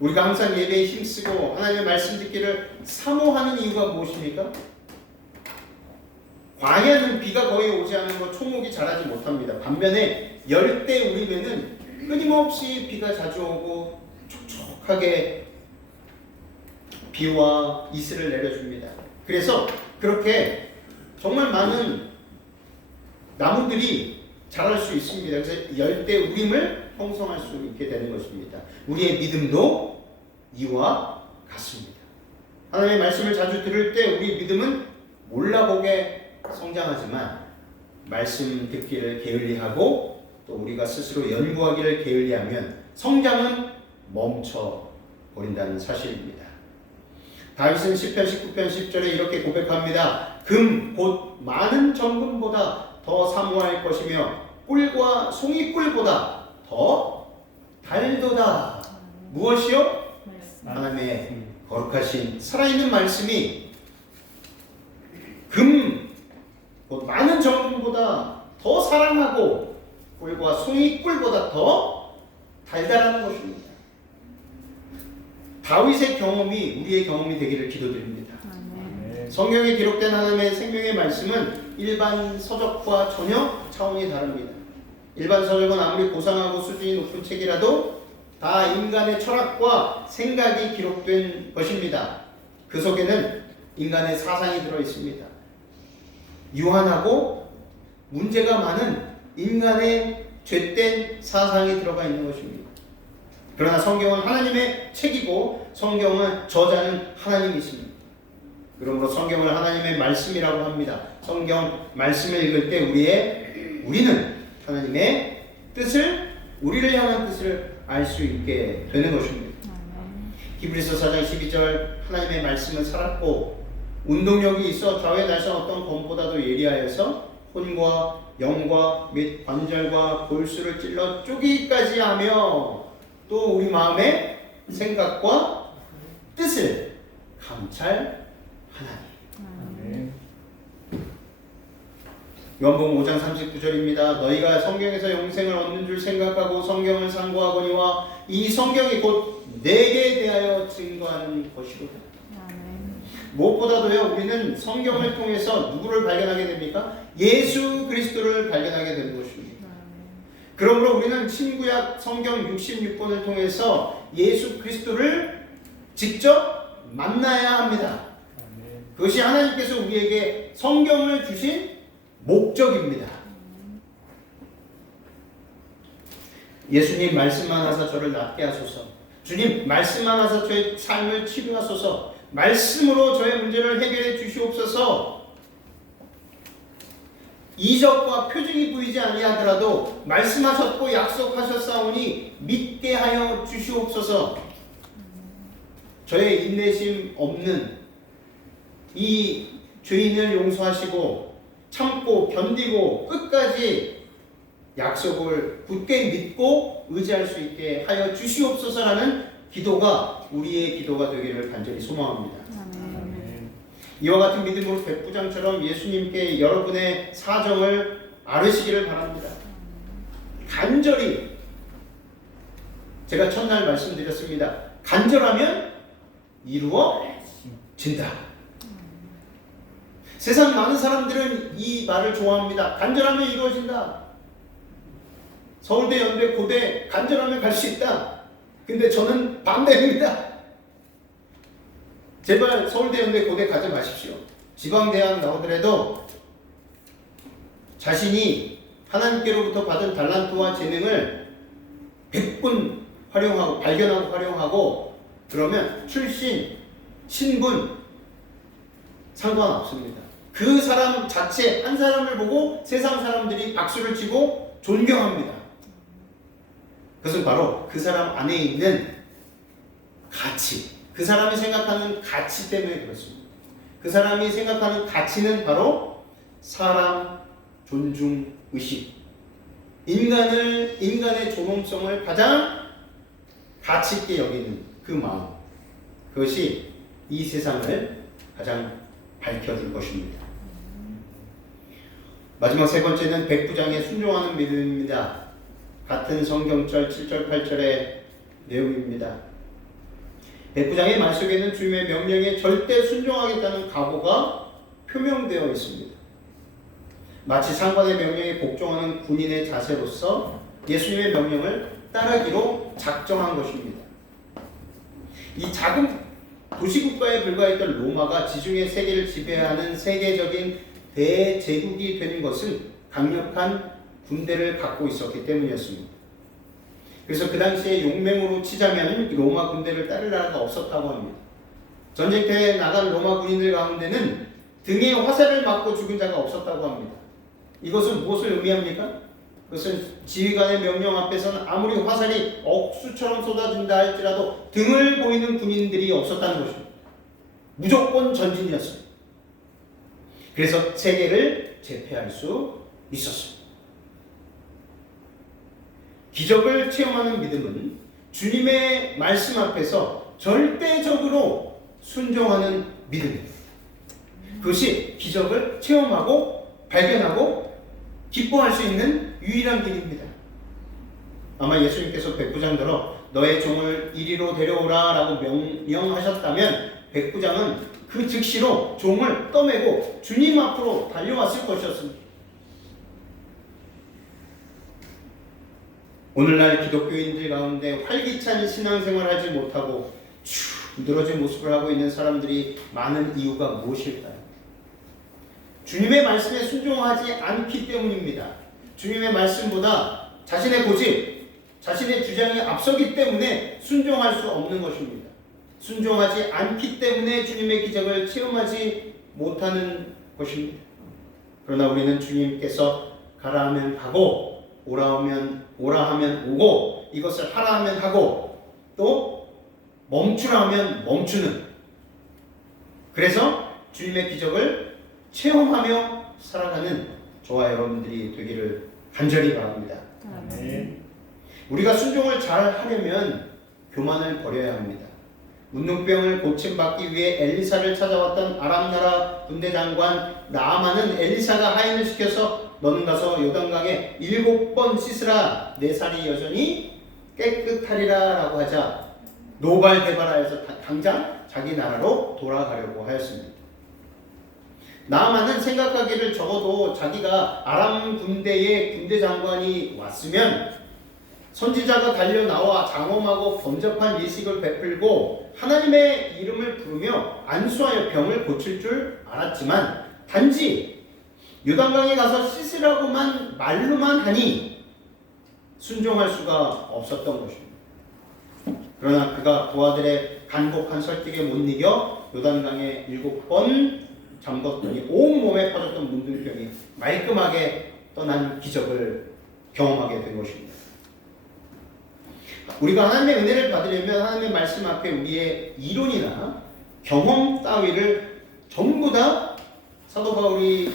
우리가 항상 예배에 힘쓰고 하나님의 말씀 듣기를 사모하는 이유가 무엇입니까? 광야는 비가 거의 오지 않은 것 초목이 자라지 못합니다. 반면에 열대 우림에는 끊임없이 비가 자주 오고 촉촉하게 비와 이슬을 내려줍니다. 그래서 그렇게 정말 많은 나무들이 자랄 수 있습니다. 그래서 열대 우림을 형성할 수 있게 되는 것입니다. 우리의 믿음도 이와 같습니다. 하나님의 말씀을 자주 들을 때 우리 믿음은 몰라보게 성장하지만 말씀 듣기를 게을리하고 또 우리가 스스로 연구하기를 게을리하면 성장은 멈춰버린다는 사실입니다. 다윗은 시편 19편 10절에 이렇게 고백합니다. 금 곧 많은 정금보다 더 사모할 것이며 꿀과 송이꿀보다 더 달도다. 무엇이요? 하나님의 거룩하신 살아있는 말씀이 금 사랑하고 꿀과 송이 꿀보다 더 달달한 것입니다. 다윗의 경험이 우리의 경험이 되기를 기도드립니다. 성경에 기록된 하나님의 생명의 말씀은 일반 서적과 전혀 차원이 다릅니다. 일반 서적은 아무리 고상하고 수준이 높은 책이라도 다 인간의 철학과 생각이 기록된 것입니다. 그 속에는 인간의 사상이 들어 있습니다. 유한하고 문제가 많은 인간의 죄된 사상이 들어가 있는 것입니다. 그러나 성경은 하나님의 책이고 성경은 저자는 하나님이십니다. 그러므로 성경을 하나님의 말씀이라고 합니다. 성경 말씀을 읽을 때 우리는 하나님의 뜻을, 우리를 향한 뜻을 알 수 있게 되는 것입니다. 히브리서 4장 12절 하나님의 말씀은 살았고 운동력이 있어 좌우에 날선 어떤 검보다도 예리하여서 혼과 영과 및 관절과 골수를 찔러 쪼개기까지 하며 또 우리 마음의 생각과 뜻을 감찰하나니. 요한복음 5장 39절입니다. 너희가 성경에서 영생을 얻는 줄 생각하고 성경을 상고하거니와 이 성경이 곧 내게 대하여 증거하는 것이로다. 무엇보다도요, 우리는 성경을 통해서 누구를 발견하게 됩니까? 예수 그리스도를 발견하게 되는 것입니다. 그러므로 우리는 신구약 성경 66권을 통해서 예수 그리스도를 직접 만나야 합니다. 그것이 하나님께서 우리에게 성경을 주신 목적입니다. 예수님 말씀만 하사 저를 낫게 하소서. 주님 말씀만 하사 저의 삶을 치유하소서. 말씀으로 저의 문제를 해결해 주시옵소서. 이적과 표징이 보이지 아니하더라도 말씀하셨고 약속하셨사오니 믿게 하여 주시옵소서. 저의 인내심 없는 이 죄인을 용서하시고 참고 견디고 끝까지 약속을 굳게 믿고 의지할 수 있게 하여 주시옵소서라는 기도가 우리의 기도가 되기를 간절히 소망합니다. 이와 같은 믿음으로 백부장처럼 예수님께 여러분의 사정을 아뢰시기를 바랍니다. 간절히, 제가 첫날 말씀드렸습니다. 간절하면 이루어진다. 세상 많은 사람들은 이 말을 좋아합니다. 간절하면 이루어진다. 서울대, 연대, 고대 간절하면 갈 수 있다. 근데 저는 반대입니다. 제발 서울대, 연대, 고대 가지 마십시오. 지방대학 나오더라도 자신이 하나님께로부터 받은 달란트와 재능을 100분 활용하고 발견하고 활용하고 그러면 출신, 신분 상관없습니다. 그 사람 자체 한 사람을 보고 세상 사람들이 박수를 치고 존경합니다. 그것은 바로 그 사람 안에 있는 가치, 그 사람이 생각하는 가치 때문에 그렇습니다. 그 사람이 생각하는 가치는 바로 사람 존중 의식, 인간의 존엄성을 가장 가치 있게 여기는 그 마음, 그것이 이 세상을 가장 밝혀줄 것입니다. 마지막 세 번째는 백부장에 순종하는 믿음입니다. 같은 성경절 7절 8절의 내용입니다. 백부장의 말 속에는 주님의 명령에 절대 순종하겠다는 각오가 표명되어 있습니다. 마치 상관의 명령에 복종하는 군인의 자세로서 예수님의 명령을 따르기로 작정한 것입니다. 이 작은 도시국가에 불과했던 로마가 지중해 세계를 지배하는 세계적인 대제국이 된 것은 강력한 군대를 갖고 있었기 때문이었습니다. 그래서 그 당시에 용맹으로 치자면 로마 군대를 따를 나라가 없었다고 합니다. 전쟁터에 나간 로마 군인들 가운데는 등에 화살을 맞고 죽은 자가 없었다고 합니다. 이것은 무엇을 의미합니까? 그것은 지휘관의 명령 앞에서는 아무리 화살이 억수처럼 쏟아진다 할지라도 등을 보이는 군인들이 없었다는 것입니다. 무조건 전진이었습니다. 그래서 세계를 제패할 수 있었습니다. 기적을 체험하는 믿음은 주님의 말씀 앞에서 절대적으로 순종하는 믿음입니다. 그것이 기적을 체험하고 발견하고 기뻐할 수 있는 유일한 길입니다. 아마 예수님께서 백부장들어 너의 종을 이리로 데려오라 라고 명령하셨다면 백부장은 그 즉시로 종을 떠매고 주님 앞으로 달려왔을 것이었습니다. 오늘날 기독교인들 가운데 활기찬 신앙생활을 하지 못하고 축 늘어진 모습을 하고 있는 사람들이 많은 이유가 무엇일까요? 주님의 말씀에 순종하지 않기 때문입니다. 주님의 말씀보다 자신의 고집, 자신의 주장이 앞서기 때문에 순종할 수 없는 것입니다. 순종하지 않기 때문에 주님의 기적을 체험하지 못하는 것입니다. 그러나 우리는 주님께서 가라 하면 가고 오라 하면 오고 이것을 하라 하면 하고 또 멈추라 하면 멈추는, 그래서 주님의 기적을 체험하며 살아가는 저와 여러분들이 되기를 간절히 바랍니다. 아멘. 우리가 순종을 잘 하려면 교만을 버려야 합니다. 문둥병을 고침받기 위해 엘리사를 찾아왔던 아람 나라 군대장관 나아만은 엘리사가 하인을 시켜서 너는 가서 요단강에 7번 씻으라 내 살이 여전히 깨끗하리라 라고 하자 노발대발하여서 당장 자기 나라로 돌아가려고 하였습니다. 나아만은 생각하기를 적어도 자기가 아람 군대의 군대장관이 왔으면 선지자가 달려나와 장엄하고 범접한 예식을 베풀고 하나님의 이름을 부르며 안수하여 병을 고칠 줄 알았지만 단지 요단강에 가서 씻으라고만 말로만 하니 순종할 수가 없었던 것입니다. 그러나 그가 부하들의 간곡한 설득에 못 이겨 요단강에 7번 잠궜더니 온몸에 퍼졌던 문둥병이 말끔하게 떠난 기적을 경험하게 된 것입니다. 우리가 하나님의 은혜를 받으려면 하나님의 말씀 앞에 우리의 이론이나 경험 따위를 전부 다 사도 바울이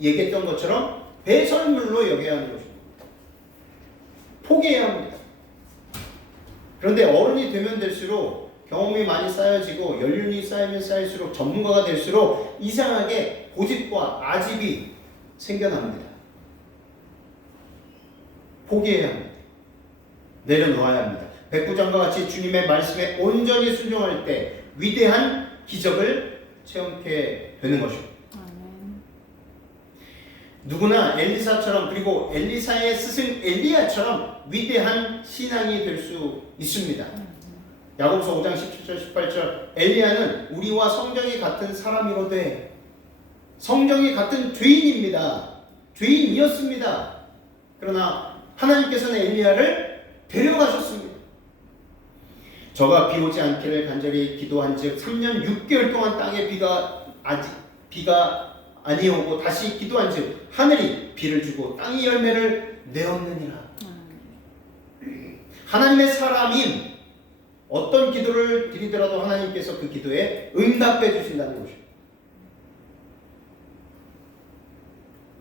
얘기했던 것처럼 배설물로 여겨야 하는 것입니다. 포기해야 합니다. 그런데 어른이 되면 될수록 경험이 많이 쌓여지고 연륜이 쌓이면 쌓일수록 전문가가 될수록 이상하게 고집과 아집이 생겨납니다. 포기해야 합니다. 내려놓아야 합니다. 백부장과 같이 주님의 말씀에 온전히 순종할 때 위대한 기적을 체험하게 되는 것입니다. 누구나 엘리사처럼 그리고 엘리사의 스승 엘리야처럼 위대한 신앙이 될 수 있습니다. 야고보서 5장 17절 18절 엘리야는 우리와 성정이 같은 사람이로되 성정이 같은 죄인입니다. 죄인이었습니다. 그러나 하나님께서는 엘리야를 데려가셨습니다. 저가 비 오지 않기를 간절히 기도한즉 3년 6개월 동안 땅에 비가 아니오고 다시 기도한즉 하늘이 비를 주고 땅이 열매를 내었느니라. 하나님의 사람인 어떤 기도를 드리더라도 하나님께서 그 기도에 응답해 주신다는 것입니다.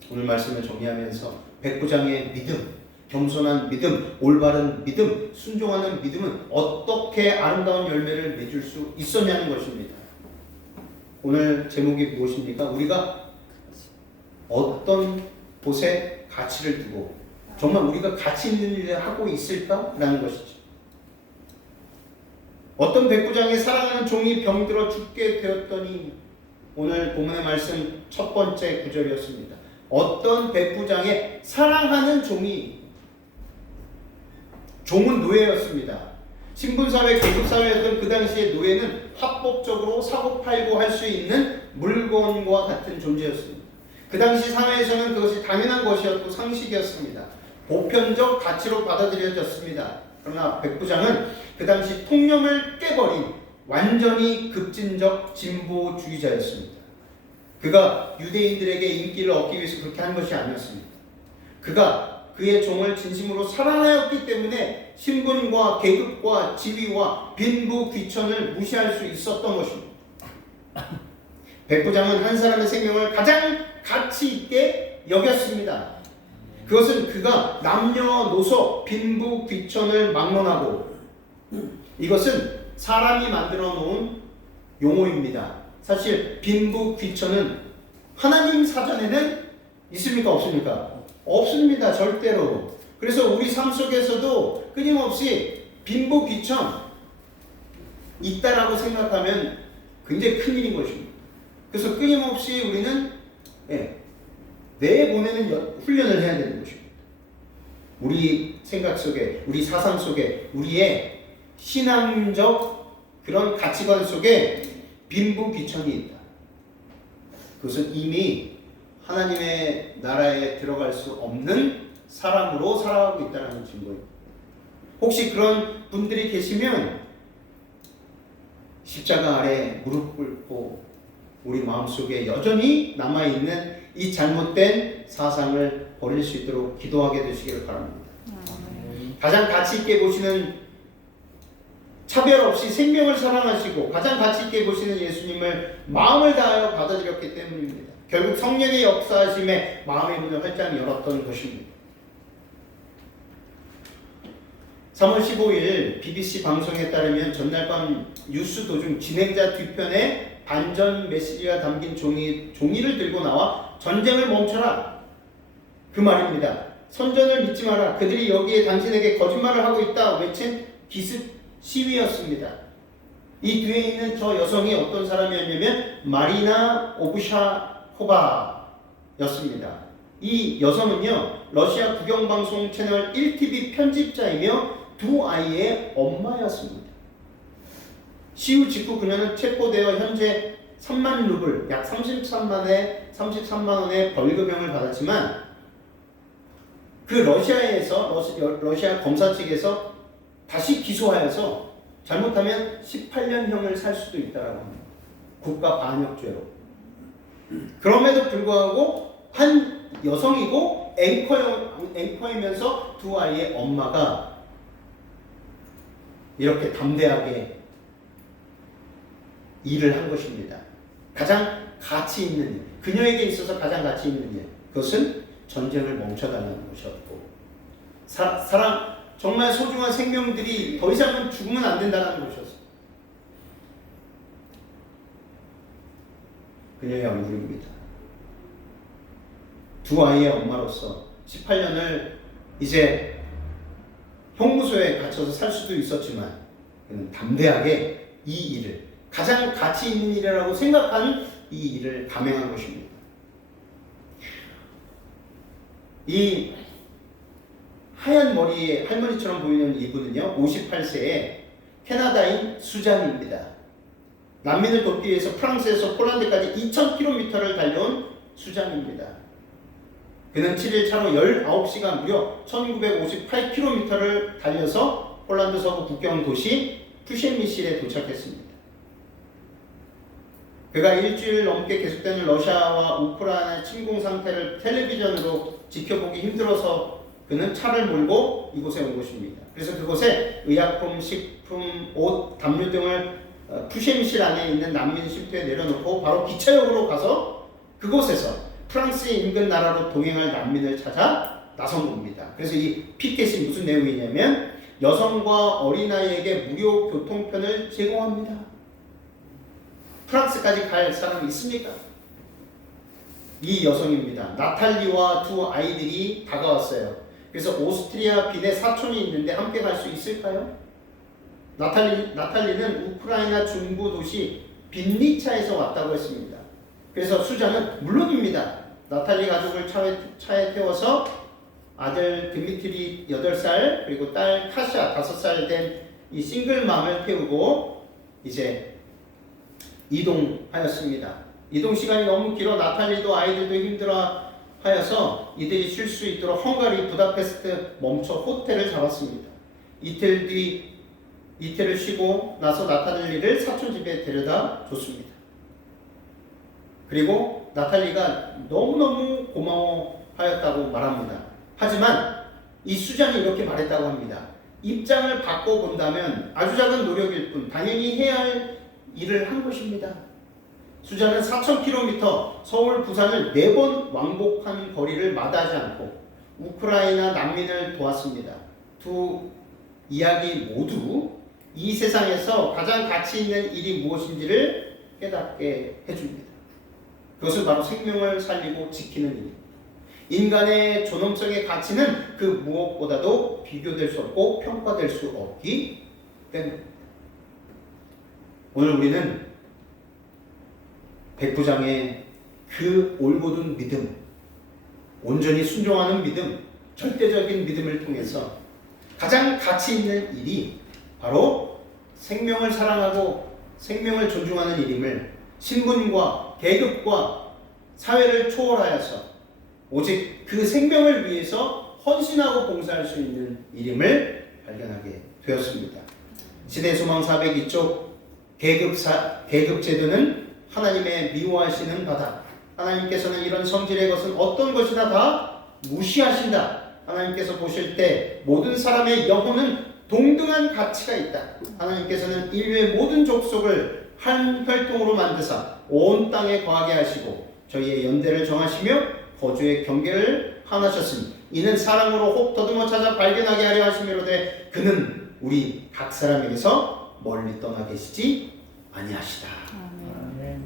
오늘 말씀을 정리하면서 백부장의 믿음, 겸손한 믿음, 올바른 믿음, 순종하는 믿음은 어떻게 아름다운 열매를 맺을 수 있었냐는 것입니다. 오늘 제목이 무엇입니까? 우리가 어떤 곳에 가치를 두고 정말 우리가 가치 있는 일을 하고 있을까라는 것이죠. 어떤 백부장이 사랑하는 종이 병들어 죽게 되었더니 오늘 본문의 말씀 첫 번째 구절이었습니다. 어떤 백부장의 사랑하는 종은 노예였습니다. 신분사회, 계급사회였던 그 당시의 노예는 합법적으로 사고팔고 할 수 있는 물건과 같은 존재였습니다. 그 당시 사회에서는 그것이 당연한 것이었고 상식이었습니다. 보편적 가치로 받아들여졌습니다. 그러나 백부장은 그 당시 통념을 깨버린 완전히 급진적 진보주의자였습니다. 그가 유대인들에게 인기를 얻기 위해서 그렇게 한 것이 아니었습니다. 그가 그의 종을 진심으로 사랑하였기 때문에 신분과 계급과 지위와 빈부 귀천을 무시할 수 있었던 것입니다. 백부장은 한 사람의 생명을 가장 가치 있게 여겼습니다. 그것은 그가 남녀노소 빈부 귀천을 막론하고 이것은 사람이 만들어 놓은 용어입니다. 사실 빈부 귀천은 하나님 사전에는 있습니까? 없습니까? 없습니다. 절대로. 그래서 우리 삶 속에서도 끊임없이 빈부귀천 있다라고 생각하면 굉장히 큰일인 것입니다. 그래서 끊임없이 우리는 내보내는 훈련을 해야 되는 것입니다. 우리 생각 속에, 우리 사상 속에, 우리의 신앙적 그런 가치관 속에 빈부귀천이 있다. 그것은 이미 하나님의 나라에 들어갈 수 없는 사람으로 살아가고 있다는 증거입니다. 혹시 그런 분들이 계시면 십자가 아래 무릎 꿇고 우리 마음속에 여전히 남아있는 이 잘못된 사상을 버릴 수 있도록 기도하게 되시기를 바랍니다. 가장 가치 있게 보시는, 차별 없이 생명을 사랑하시고 가장 가치 있게 보시는 예수님을 마음을 다하여 받아들였기 때문입니다. 결국 성령의 역사하심에 마음의 문을 활짝 열었던 것입니다. 3월 15일 BBC 방송에 따르면 전날 밤 뉴스 도중 진행자 뒤편에 반전 메시지가 담긴 종이를 들고 나와 전쟁을 멈춰라, 그 말입니다. 선전을 믿지 마라, 그들이 여기에 당신에게 거짓말을 하고 있다 외친 기습 시위였습니다. 이 뒤에 있는 저 여성이 어떤 사람이었냐면 마리나 오브샤코바였습니다. 이 여성은요, 러시아 국영방송 채널 1TV 편집자이며 두 아이의 엄마였습니다. 시위 직후 그녀는 체포되어 현재 3만 루블, 약 33만 원의 벌금형을 받았지만 그 러시아 검사 측에서 다시 기소하여서 잘못하면 18년형을 살 수도 있다라고 합니다. 국가 반역죄로. 그럼에도 불구하고 한 여성이고 앵커이면서 두 아이의 엄마가 이렇게 담대하게 일을 한 것입니다. 가장 가치 있는 일, 그녀에게 있어서 가장 가치 있는 일, 그것은 전쟁을 멈춰달라는 것이었고, 사람 정말 소중한 생명들이 더 이상은 죽으면 안 된다는 것이었습니다. 그녀의 얼굴입니다. 두 아이의 엄마로서 18년을 이제 형무소에 갇혀서 살 수도 있었지만 그는 담대하게 이 일을, 가장 가치 있는 일이라고 생각하는 이 일을 감행한 것입니다. 이 하얀 머리의 할머니처럼 보이는 이분은요, 58세의 캐나다인 수잔입니다. 난민을 돕기 위해서 프랑스에서 폴란드까지 2000km를 달려온 수잔입니다. 그는 7일 차로 19시간 무려 1958km를 달려서 폴란드 서부 국경 도시 푸셰미실에 도착했습니다. 그가 일주일 넘게 계속되는 러시아와 우크라이나 침공 상태를 텔레비전으로 지켜보기 힘들어서 그는 차를 몰고 이곳에 온 것입니다. 그래서 그곳에 의약품, 식품, 옷, 담요 등을 푸셰미실 안에 있는 난민 쉼터에 내려놓고 바로 기차역으로 가서 그곳에서 프랑스의 인근 나라로 동행할 난민을 찾아 나선 겁니다. 그래서 이 피켓이 무슨 내용이냐면 여성과 어린아이에게 무료 교통편을 제공합니다. 프랑스까지 갈 사람이 있습니까? 이 여성입니다. 나탈리와 두 아이들이 다가왔어요. 그래서 오스트리아 빈에 사촌이 있는데 함께 갈 수 있을까요? 나탈리는 우크라이나 중부 도시 빈니차에서 왔다고 했습니다. 그래서 수잔은 물론입니다. 나탈리 가족을 차에 태워서 아들 드미트리 8살 그리고 딸 카샤 5살 된 이 싱글맘을 태우고 이제 이동하였습니다. 이동 시간이 너무 길어 나탈리도 아이들도 힘들어하여서 이들이 쉴 수 있도록 헝가리 부다페스트 멈춰 호텔을 잡았습니다. 이틀을 쉬고 나서 나탈리를 사촌 집에 데려다 줬습니다. 그리고 나탈리가 너무너무 고마워하였다고 말합니다. 하지만 이 수잔이 이렇게 말했다고 합니다. 입장을 바꿔본다면 아주 작은 노력일 뿐 당연히 해야 할 일을 한 것입니다. 수잔은 4,000km 서울 부산을 4번 왕복한 거리를 마다하지 않고 우크라이나 난민을 도왔습니다. 두 이야기 모두 이 세상에서 가장 가치 있는 일이 무엇인지를 깨닫게 해줍니다. 그것은 바로 생명을 살리고 지키는 일. 인간의 존엄성의 가치는 그 무엇보다도 비교될 수 없고 평가될 수 없기 때문입니다. 오늘 우리는 백부장의 그 올곧은 믿음, 온전히 순종하는 믿음, 절대적인 믿음을 통해서 가장 가치 있는 일이 바로 생명을 사랑하고 생명을 존중하는 일임을 신분과 계급과 사회를 초월하여서 오직 그 생명을 위해서 헌신하고 봉사할 수 있는 일임을 발견하게 되었습니다. 시대소망 402쪽 계급제도는 하나님의 미워하시는 바다. 하나님께서는 이런 성질의 것은 어떤 것이나 다 무시하신다. 하나님께서 보실 때 모든 사람의 영혼은 동등한 가치가 있다. 하나님께서는 인류의 모든 족속을 한 혈통으로 만드사 온 땅에 거하게 하시고 저희의 연대를 정하시며 거주의 경계를 하나셨으니 이는 사랑으로 혹 더듬어 찾아 발견하게 하려 하심이로되 그는 우리 각 사람에게서 멀리 떠나 계시지 아니하시다. 아멘.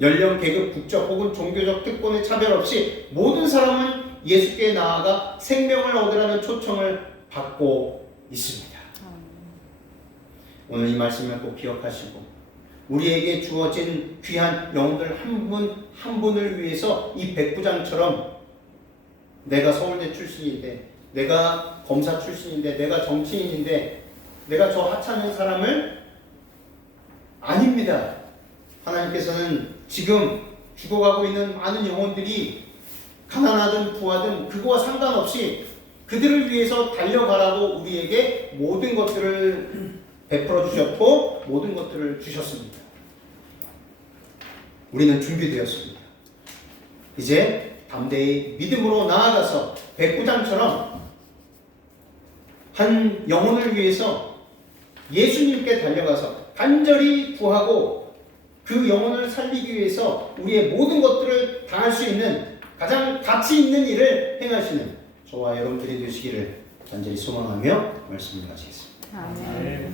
연령, 계급, 국적 혹은 종교적 특권의 차별 없이 모든 사람은 예수께 나아가 생명을 얻으라는 초청을 받고 있습니다. 오늘 이 말씀을 꼭 기억하시고 우리에게 주어진 귀한 영혼들 한 분 한 분을 위해서 이 백부장처럼 내가 서울대 출신인데, 내가 검사 출신인데, 내가 정치인인데, 내가 저 하찮은 사람을 아닙니다. 하나님께서는 지금 죽어가고 있는 많은 영혼들이 가난하든 부하든 그거와 상관없이 그들을 위해서 달려가라고 우리에게 모든 것들을 베풀어 주셨고 모든 것들을 주셨습니다. 우리는 준비되었습니다. 이제 담대히 믿음으로 나아가서 백부장처럼 한 영혼을 위해서 예수님께 달려가서 간절히 구하고 그 영혼을 살리기 위해서 우리의 모든 것들을 다할 수 있는 가장 가치 있는 일을 행하시는 저와 여러분들이 되시기를 간절히 소망하며 말씀을 마치겠습니다. 아멘.